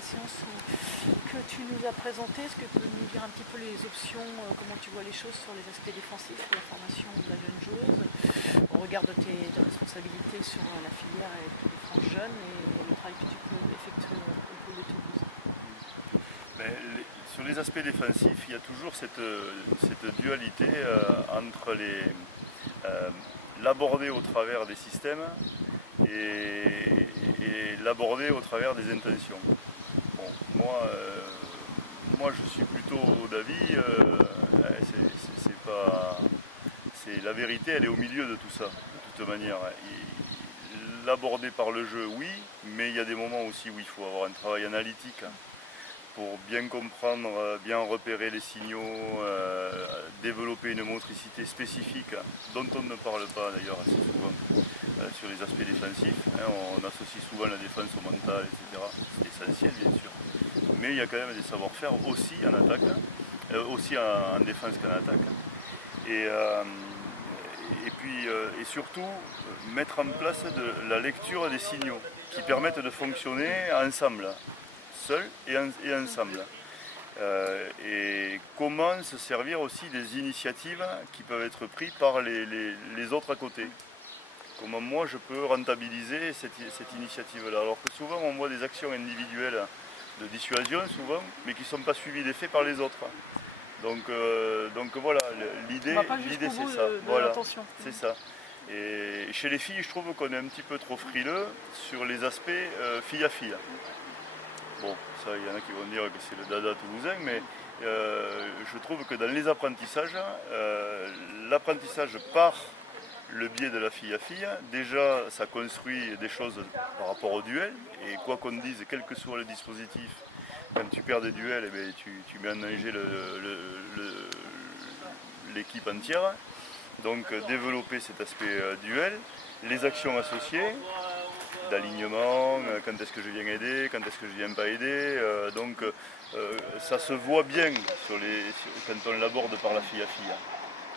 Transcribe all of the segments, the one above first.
la séance que tu nous as présentée. Est-ce que tu peux nous dire un petit peu les options, comment tu vois les choses sur les aspects défensifs de la formation de la jeune joueuse, au regard de tes responsabilités sur la filière et les franges jeunes et le travail que tu peux effectuer au pôle de Toulouse? Sur les aspects défensifs, il y a toujours cette dualité entre l'aborder au travers des systèmes et l'aborder au travers des intentions. Bon, moi je suis plutôt d'avis, la vérité elle est au milieu de tout ça, de toute manière. L'aborder par le jeu, oui, mais il y a des moments aussi où il faut avoir un travail analytique pour bien comprendre, bien repérer les signaux, développer une motricité spécifique dont on ne parle pas d'ailleurs assez souvent sur les aspects défensifs. On associe souvent la défense au mental, etc. C'est essentiel bien sûr. Mais il y a quand même des savoir-faire aussi en attaque, aussi en défense qu'en attaque. Et surtout mettre en place de la lecture des signaux qui permettent de fonctionner ensemble. Seul et ensemble. Et comment se servir aussi des initiatives qui peuvent être prises par les autres à côté. Comment moi je peux rentabiliser cette initiative-là. Alors que souvent on voit des actions individuelles de dissuasion, souvent, mais qui ne sont pas suivies d'effet par les autres. Donc voilà, l'idée c'est ça. Voilà, c'est ça. Et chez les filles, je trouve qu'on est un petit peu trop frileux sur les aspects fille à fille. Bon, ça, il y en a qui vont dire que c'est le dada toulousain, mais je trouve que dans les apprentissages, l'apprentissage par le biais de la fille à fille, déjà ça construit des choses par rapport au duel, et quoi qu'on dise, quel que soit le dispositif, quand tu perds des duels, eh bien, tu mets en danger l'équipe entière. Donc développer cet aspect duel, les actions associées, d'alignement, quand est-ce que je viens aider, quand est-ce que je viens pas aider. Ça se voit bien quand on l'aborde par la fille à fille.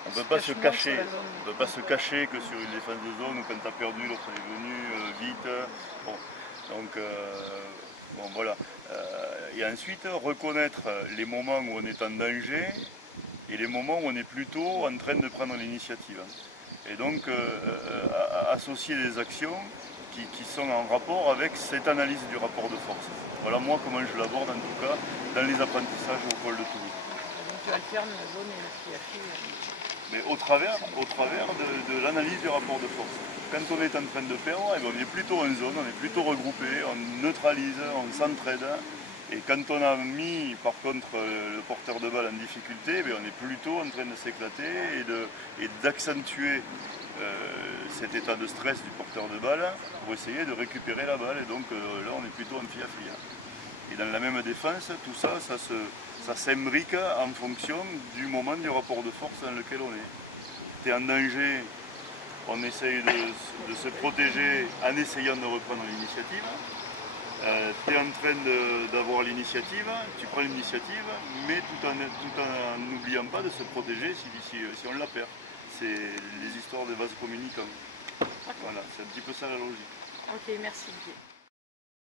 On ne peut pas se cacher. On peut pas se cacher que sur une défense de zone ou quand tu as perdu, l'autre est venu vite. Bon. Bon voilà. Et ensuite reconnaître les moments où on est en danger et les moments où on est plutôt en train de prendre l'initiative. Et donc associer des actions qui sont en rapport avec cette analyse du rapport de force. Voilà moi comment je l'aborde en tout cas dans les apprentissages au pôle de Toulouse. Donc tu alternes la zone et la fille à fille. Mais au travers de l'analyse du rapport de force. Quand on est en train de perdre, on est plutôt en zone, on est plutôt regroupé, on neutralise, on s'entraide. Et quand on a mis par contre le porteur de balle en difficulté, on est plutôt en train de s'éclater et d'accentuer cet état de stress du porteur de balle pour essayer de récupérer la balle. Et donc là on est plutôt en fille à fille. Et dans la même défense, tout ça, ça s'imbrique en fonction du moment du rapport de force dans lequel on est. Tu es en danger, on essaye de se protéger en essayant de reprendre l'initiative. Tu es en train d'avoir l'initiative, tu prends l'initiative, mais tout en n'oubliant pas de se protéger si on la perd. C'est les histoires des vases communicants. Voilà, c'est un petit peu ça la logique. Ok, merci Didier.